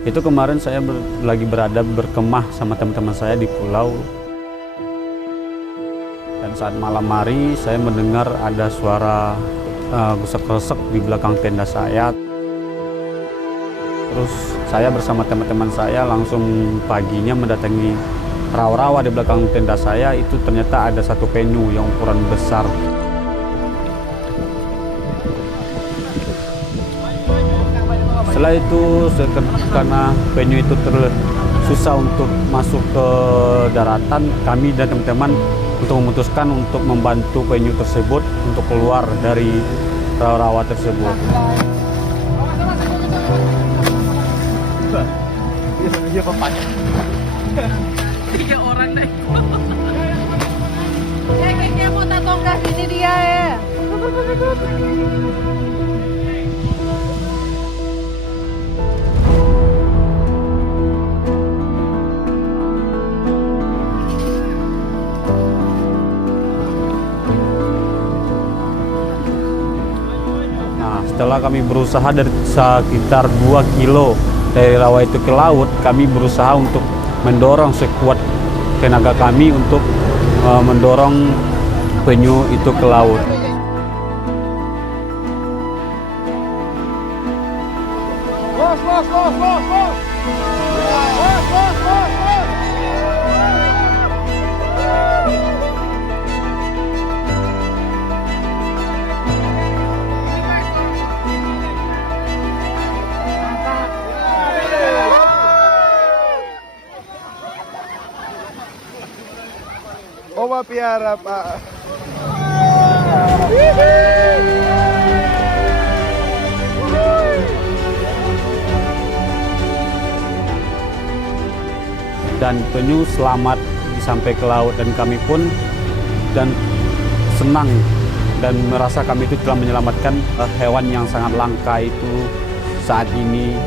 Itu kemarin saya lagi berada berkemah sama teman-teman saya di pulau. Dan saat malam hari saya mendengar ada suara gusek-gusek di belakang tenda saya. Terus saya bersama teman-teman saya langsung paginya mendatangi rawa-rawa di belakang tenda saya. Itu ternyata ada satu penyu yang ukuran besar. Setelah itu karena penyu itu susah untuk masuk ke daratan, kami dan teman-teman untuk memutuskan untuk membantu penyu tersebut untuk keluar dari rawa-rawa tersebut. Dia bapaknya. 3 orang deh. Kayaknya mau tongkat ini dia ya. Setelah kami berusaha dari sekitar 2 kilo dari rawa itu ke laut, kami berusaha untuk mendorong sekuat tenaga kami untuk mendorong penyu itu ke laut. Owa piara Pak. Dan penyu selamat sampai ke laut, dan kami pun senang dan merasa kami itu telah menyelamatkan hewan yang sangat langka itu saat ini.